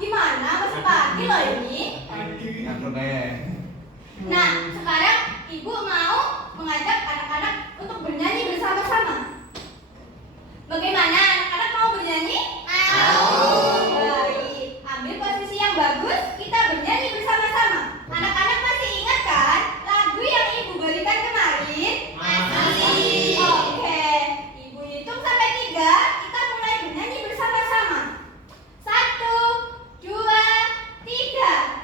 Gimana? Masih pagi loh ini. Nah, sekarang Ibu mau mengajak anak-anak untuk bernyanyi bersama-sama. Bagaimana? Anak-anak mau bernyanyi? Mau. Baik. Ambil posisi yang bagus, kita bernyanyi bersama-sama. Anak-anak masih ingat kan lagu yang Ibu berikan kemarin? Masih. Oke. Ibu hitung sampai 3, kita mulai bernyanyi bersama-sama. 1, 2, 3.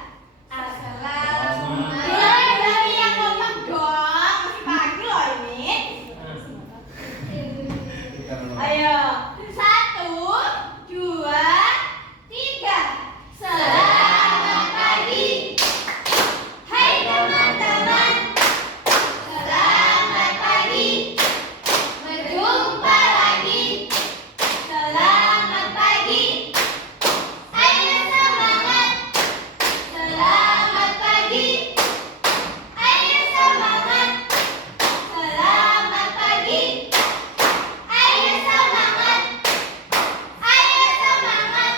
Dari yang kompak dong. Masih pagi loh ini. Ayo. 1, 2, 3. Selamat pagi. Hai teman-teman. Selamat pagi. Berjumpa lagi. Selamat pagi. Ayo semangat. Selamat pagi. Ayo semangat. Selamat pagi. Ayo semangat. Ayo semangat.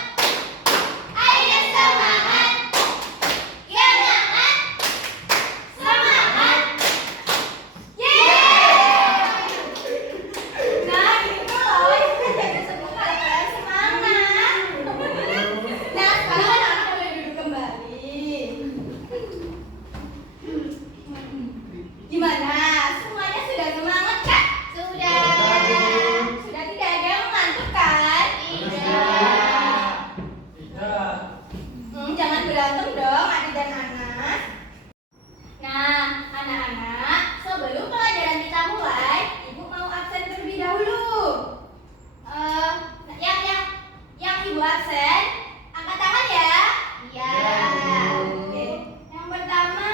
Ayo semangat. Ya semangat. Semangat. Yeay. Nah gitu loh, itu kan jadi sebuah kalian semangat. Nah sekarang anak-anak boleh duduk kembali. Gimana? Semuanya sudah semangat kan? Sudah. Sudah tidak ada yang mengantuk kan? Tidak. Jangan berantem dong adik dan anak. Nah, anak-anak, sebelum pelajaran kita mulai, Ibu mau absen terlebih dahulu. Yang Ibu absen, angkat tangan ya. Iya. Oke. Yang pertama,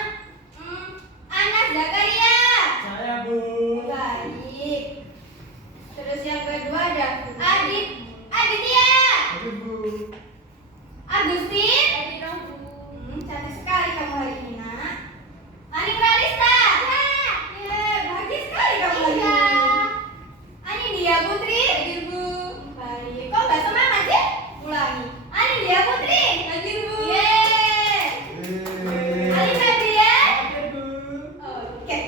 Anas Zakaria. Saya, Bu. Baik. Terus yang kedua ada Aditya. Aduh, Bu. Agustin. Cantik sekali kamu hari ini, Nak. Ani Pralista. Bagus sekali kamu hari ini. Ani Dia Putri. Hadir, Bu. Baik. Kok nggak semangat sih? Ulangi. Ani Dia Putri. Hadir, Bu. Ani Febrian. Hadir, Bu. Oke.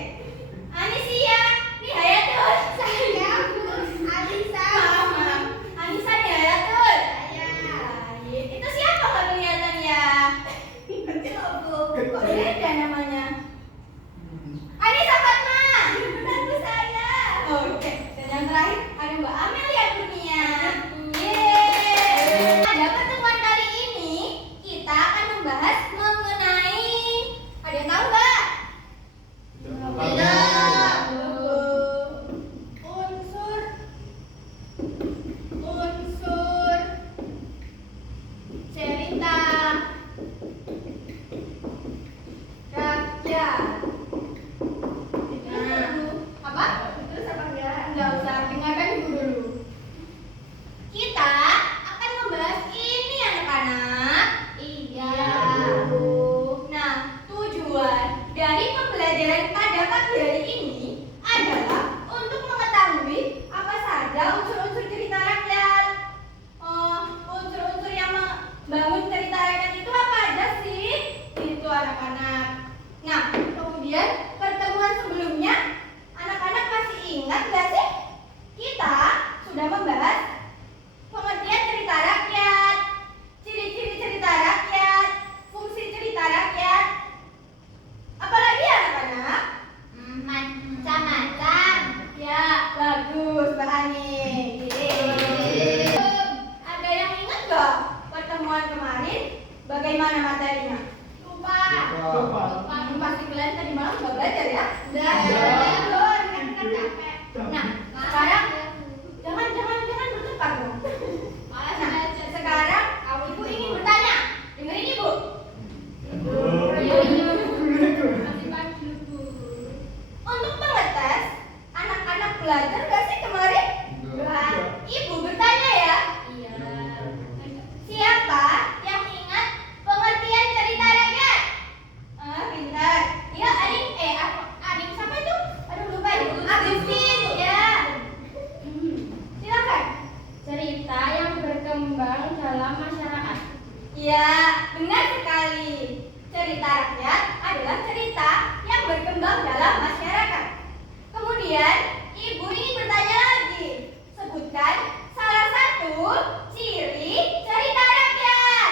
Anisia Nihayatul. Saya, Bu. Anissa. Maaf. Anissa Nihayatul. Baik. Itu siapa nggak kelihatan ya? Kecil, Bu. Kok beda namanya? Anissa Fatma. Menantu saya. Oke. Dan yang terakhir ada Mbak Amelia Kurnia. Yeay. Pada pertemuan kali ini kita akan membahas mengenai, ada yang tahu nggak? Unsur cerita rakyat. Apa? Terus apa enggak? Enggak usah, dengarkan Ibu dulu. Kita akan membahas ini anak-anak. Iya. Nah, tujuan dari pembelajaran pada pagi hari ini adalah untuk mengetahui apa saja unsur-unsur cerita rakyat. Unsur-unsur yang membangun cerita rakyat itu apa aja sih? Itu anak-anak. Nah, kemudian pertemuan sebelumnya anak-anak masih ingat nggak sih? Kita sudah membahas pengertian cerita rakyat, ciri-ciri cerita rakyat, fungsi cerita rakyat. Apalagi anak-anak? Macam-macam. Ya, bagus Mbak Ani. Ada yang ingat nggak pertemuan kemarin? Bagaimana materinya? Lupa. Pasti kalian tadi malam nggak belajar ya? Udah. Nah, sekarang jangan bertengkar dong. Nah, sekarang Ibu ingin bertanya. Dengerin Ibu. Untuk pengetes, anak-anak belajar nggak sih kemarin? Ibu bertanya ya. Siapa yang ingat pengertian cerita rakyat? Pintar. Ya, Adim siapa itu? Ya, benar sekali. Cerita rakyat adalah cerita yang berkembang dalam masyarakat. Kemudian, Ibu ingin bertanya lagi. Sebutkan salah satu ciri cerita rakyat.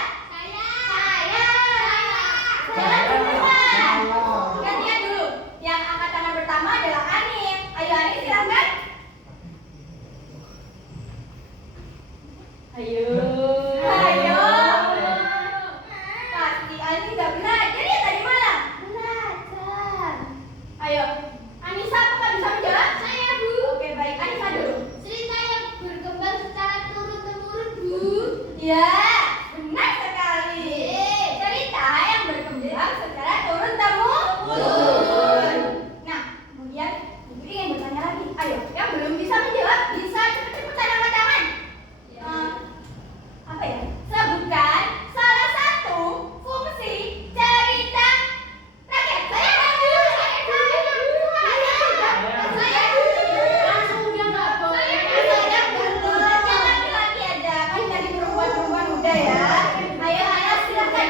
Saya duluan. Gantian dulu. Yang angkat tangan pertama adalah Anin. Ayo Anin, silakan. Ayo. Ayo. Pasti Anin nggak belajar ya tadi malam. Belajar. Ayo, Anissa apakah bisa menjawab? Saya, Bu. Oke, baik. Anissa dulu. Cerita yang berkembang secara turun-temurun, Bu. Ya, benar sekali. Cerita yang berkembang secara turun-temurun. Nah, kemudian Ibu ingin bertanya lagi. Ayo, yang belum bisa menjawab bisa cepet-cepetan angkat tangan. Apa ya? Sebutkan salah satu fungsi cerita rakyat. Saya dulu. Saya dulu. Langsung dia nggak boleh. Saya dulu. Yang laki-laki aja. Kan tadi perempuan-perempuan udah ya. Ayo, ayo silakan.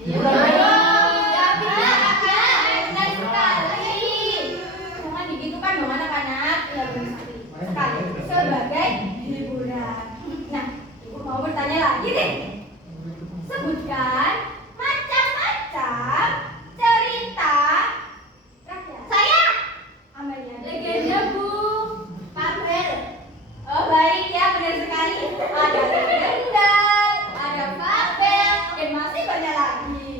Sebagai Ya, benar sekali. Jangan digitukan dong anak-anak. Ya, benar sekali. Sebagai hiburan. Nah, Ibu mau bertanya lagi deh. Sebutkan macam-macam cerita rakyat. Saya Amelia. Legenda, Bu. Fabel. Oh baik ya, benar sekali. Ada legenda, ada fabel, dan masih banyak lagi.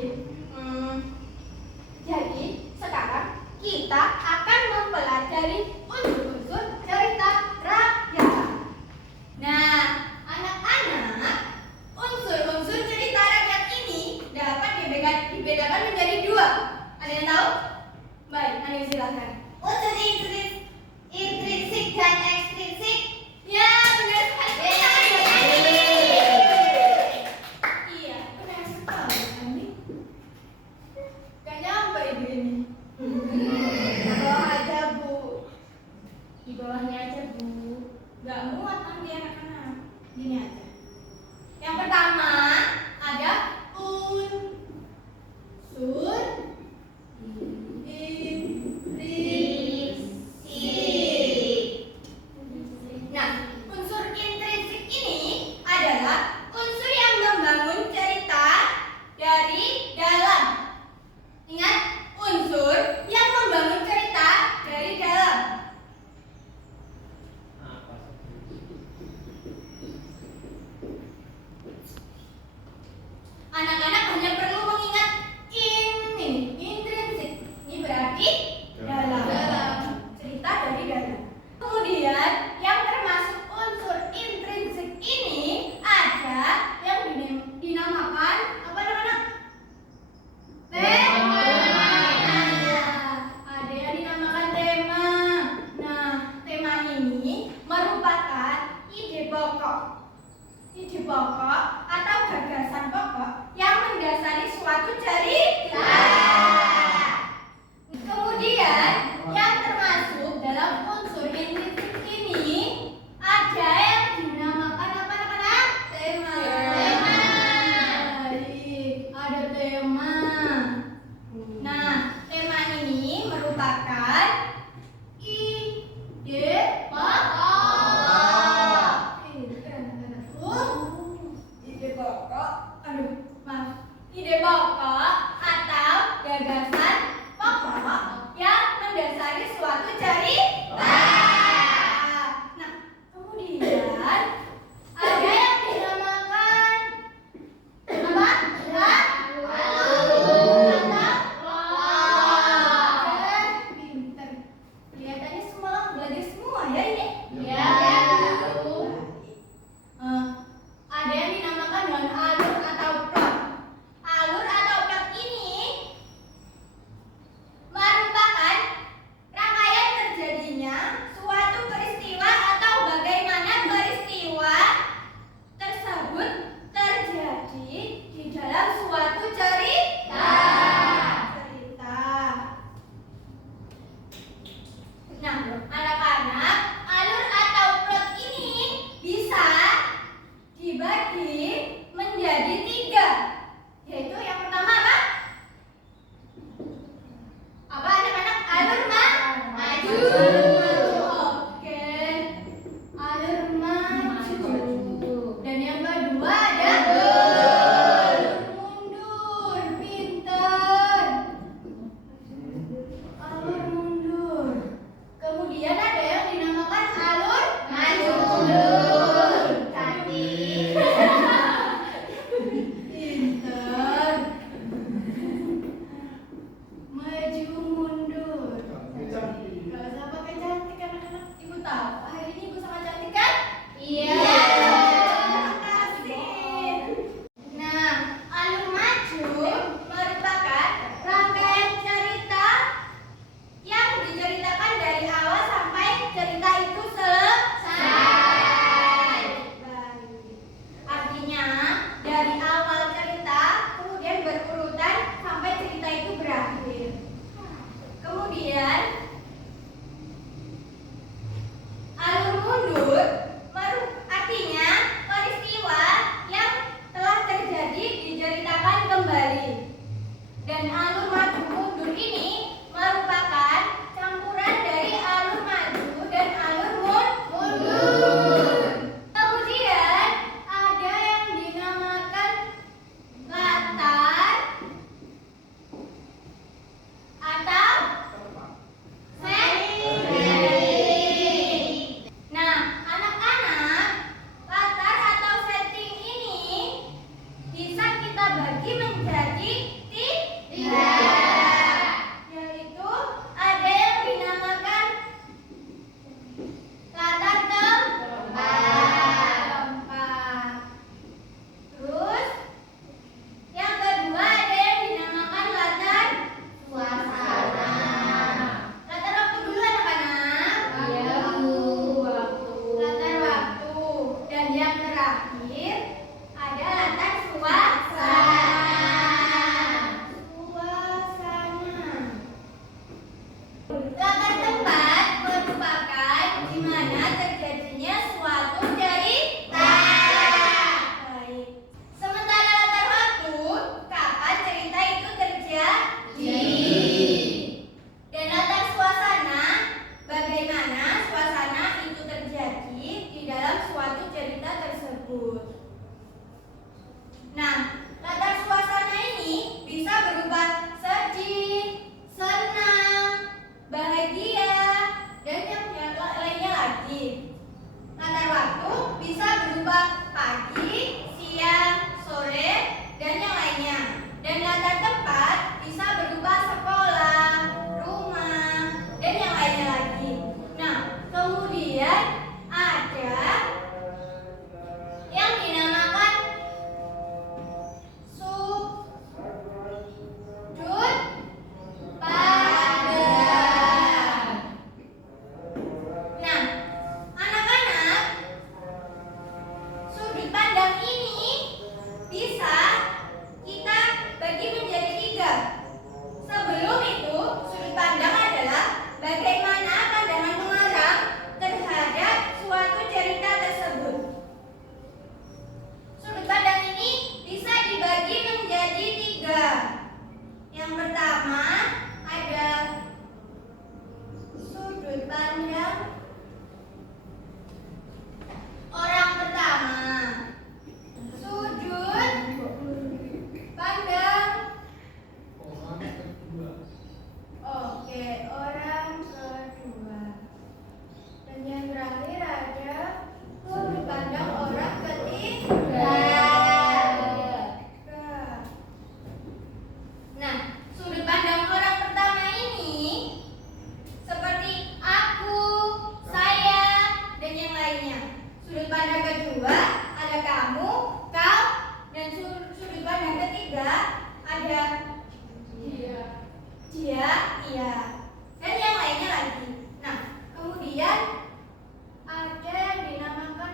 Jadi sekarang kita akan mempelajari unsur-unsur cerita rakyat. Nah, anak-anak, unsur-unsur cerita rakyat ini dapat dibedakan menjadi dua. Ada yang tahu? Baik, Ani silakan. Unsur intrinsik dan ekstrinsik. Ya, benar sekali. Iya, benar sekali, Ani. Gak nyampe Ibu ini. Di bawah aja, Bu. Di bawahnya aja, Bu. Gak muat nanti anak-anak. Gini aja. Yang pertama ada unsur intrinsik. Nah, unsur intrinsik ini adalah unsur yang membangun cerita dari dalam. Ingat, unsur yang membangun cerita dari dalam. Anak-anak hanya perlu mengingat ini, intrinsik. Ini berarti dalam. Cerita dari dalam. Kemudian yang termasuk unsur intrinsik ini ada yang dinamakan apa anak-anak? Tema. Ada yang dinamakan tema. Nah, tema ini merupakan ide pokok atau gagasan pokok yang mendasari suatu cerita. Kemudian yang termasuk dalam unsur intrinsik ini ada yang dinamakan apa anak-anak? Tema. Baik, ada tema. Nah, tema ini merupakan ide pokok. dibagi menjadi 3. Yaitu yang pertama apa? Apa anak-anak? Alur maju. Oke. Alur maju. Dan yang kedua ada alur mundur. Pintar. Alur mundur. Kemudian ada yang dinamakan alur maju mundur. Cantik. Pintar. Maju mundur. Gak usah pakai cantik anak-anak. Ibu tahu hari ini ibu sangat cantik kan? Iya. Terima kasih. Nah, alur maju merupakan rangkaian cerita yang diceritakan dari awal sampai cerita itu selesai. Baik. Artinya dari awal cerita kemudian berurutan sampai cerita itu berakhir. Kemudian alur mundur artinya peristiwa yang telah terjadi diceritakan kembali. Dan alur maju mundur ini merupakan campuran dari alur maju dan alur mundur. Kemudian ada yang dinamakan latar atau setting. Nah, anak-anak, latar atau setting ini bisa kita bagi menjadi 3. Yaitu ada yang dinamakan latar tempat. Terus yang kedua ada yang dinamakan latar suasana. Latar waktu dulu anak-anak. Latar waktu. Dan yang terakhir ada latar suasana. Latar tempat merupakan di mana terjadinya suatu cerita. Baik. Sementara latar waktu, kapan cerita itu terjadi. Dan latar suasana, bagaimana suasana itu terjadi di dalam suatu cerita tersebut. Nah, latar suasana ini bisa berupa sedih, senang, bahagia, dan yang lainnya lagi. Latar waktu bisa berupa pagi, siang, sore, dan yang lainnya. Dan latar tempat bisa berupa sekolah, rumah, dan yang lainnya lagi. Nah, kemudian ada yang dinamakan sudut pandang. Nah, anak-anak, sudut pandang ini bisa kita bagi menjadi 3. Sebelum itu, sudut pandang adalah bagaimana pandangan pengarang terhadap suatu cerita tersebut. Sudut pandang ini bisa dibagi menjadi 3. Yang pertama ada sudut pandang orang pertama. Sudut pandang oke, orang kedua. Dan yang terakhir ada sudut pandang orang ketiga. Nah, sudut pandang orang pertama ini seperti aku, saya, dan yang lainnya. Sudut pandang kedua ada kamu, kau, dan sudut pandang ketiga ada dia, iya, dan yang lainnya lagi. Nah, kemudian ada yang dinamakan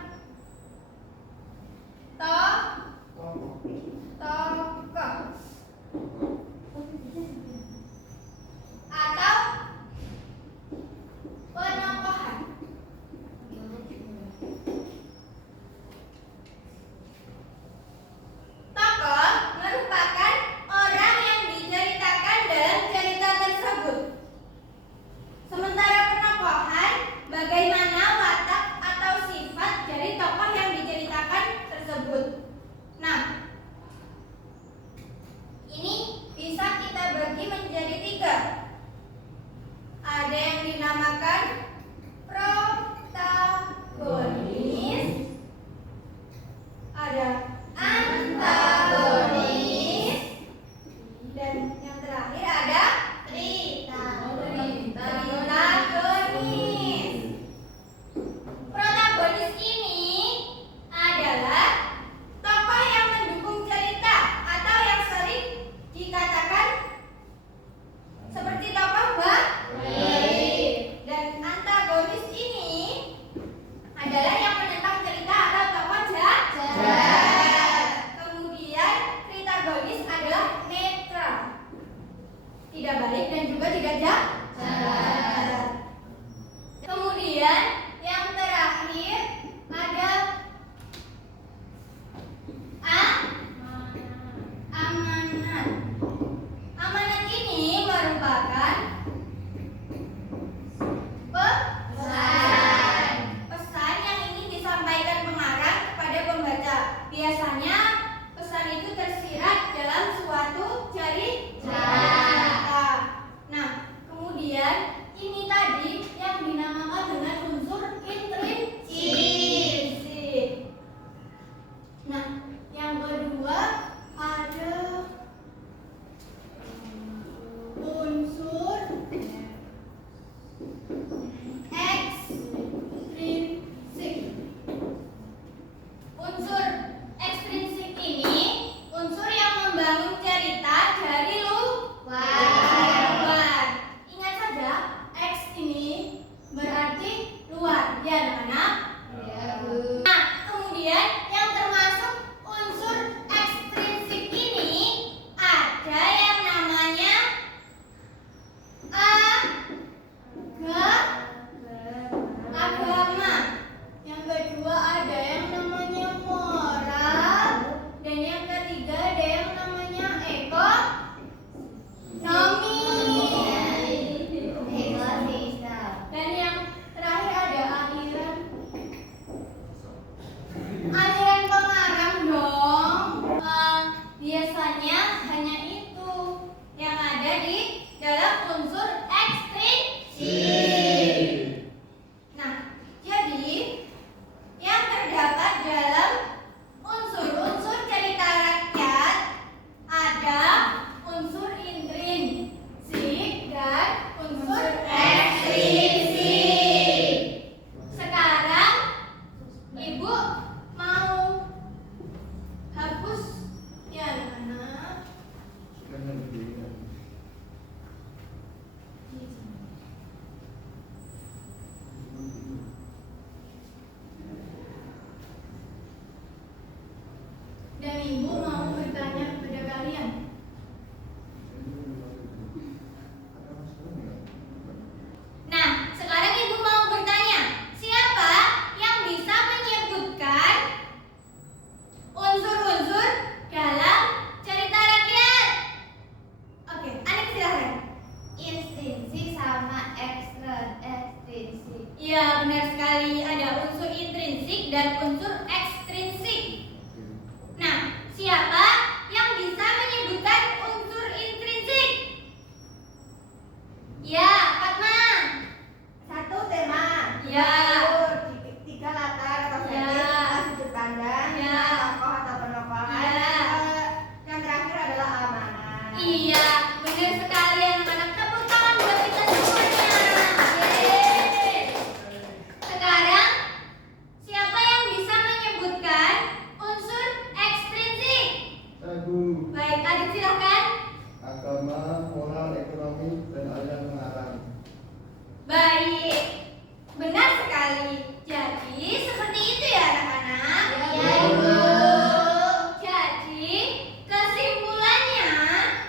tokoh atau penokohan. ada antagonis, dan yang terakhir ada tritagonis. Protagonis ini adalah tokoh yang mendukung cerita atau yang sering dikatakan seperti tokoh baik. Dan antagonis ini adalah yang menentang cerita atau tokoh jahat. Kemudian tritagonis adalah netral, tidak balik dan juga tidak jahat. Kemudian yang terakhir ada amanat. Amanat ini merupakan pesan yang ingin disampaikan pengarang kepada pembaca. Biasanya pesan itu tersirat dalam suatu cerita. Nah, kemudian ini tadi yang dinamakan dengan unsur intrinsik. Nah, yang kedua ada unsur ekstrinsik. Unsur ekstrinsik ini unsur yang membangun cerita dari luar. Ingat saja, X ini berarti luar, ya anak-anak? Nah, kemudian yang termasuk unsur ekstrinsik ini ada yang namanya agama. Yang kedua ada yang namanya moral, dan yang ketiga ada yang namanya ekonomi. Dan yang terakhir ada aliran pengarang dong. Biasanya hanya itu yang ada di dalam unsur ekstrinsik. Nah, jadi yang terdapat dalam unsur-unsur cerita rakyat ada unsur intrinsik dan unsur ekstrinsik. Sekarang Ibu mau hapus ya anak-anak. Dan Ibu mau bertanya kepada kalian. Nah, sekarang Ibu mau bertanya, siapa yang bisa menyebutkan unsur-unsur dalam cerita rakyat? Oke, Anik silahkan. Intrinsik sama ekstrinsik. Iya, benar sekali. Ada unsur intrinsik dan unsur ekstrinsik. Nah, siapa yang bisa menyebutkan unsur intrinsik? Ya, Fatma. Satu tema, Ya. tiga latar atau Ya. setting, sudut pandang, Ya. tokoh atau penokohan. Ya. Yang terakhir adalah amanah. Iya, benar sekali anak-anak. Tepuk tangan buat kita semuanya. Yeay. Sekarang siapa yang bisa menyebutkan unsur ekstrinsik? Satu, Baik, Adit silahkan. agama, moral, ekonomi, dan aliran pengarang. Baik, benar sekali. Jadi seperti itu ya anak-anak. Ya, Ibu. Jadi kesimpulannya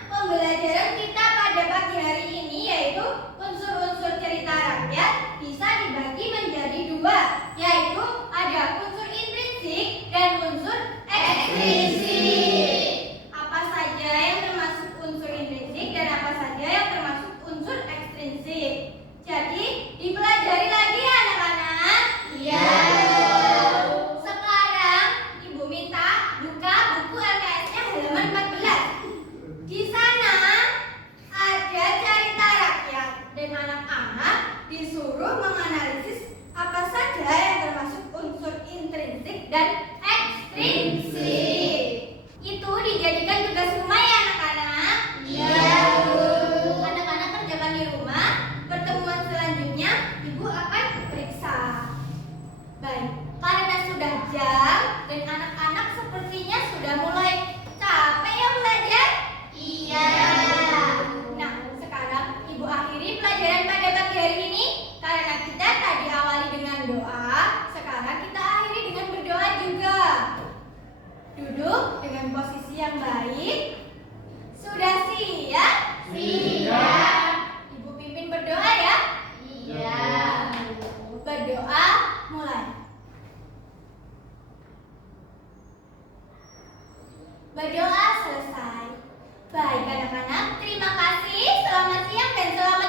pembelajaran kita pada pagi hari ini yaitu unsur-unsur cerita rakyat bisa dibagi menjadi dua, yaitu ada unsur intrinsik dan unsur ekstrinsik. Apa saja yang termasuk unsur intrinsik dan apa saja yang termasuk unsur ekstrinsik. Jadi dipelajari lagi ya anak-anak. Iya. Sekarang Ibu minta buka buku LKS-nya halaman 14. Di sana ada cerita rakyat dan anak-anak disuruh menganalisis apa saja yang termasuk unsur intrinsik dan ekstrinsik. duduk dengan posisi yang baik. Sudah siap? Siap. Ibu pimpin berdoa ya. Iya. Berdoa mulai. Berdoa selesai. Baik anak-anak, terima kasih. Selamat siang dan selamat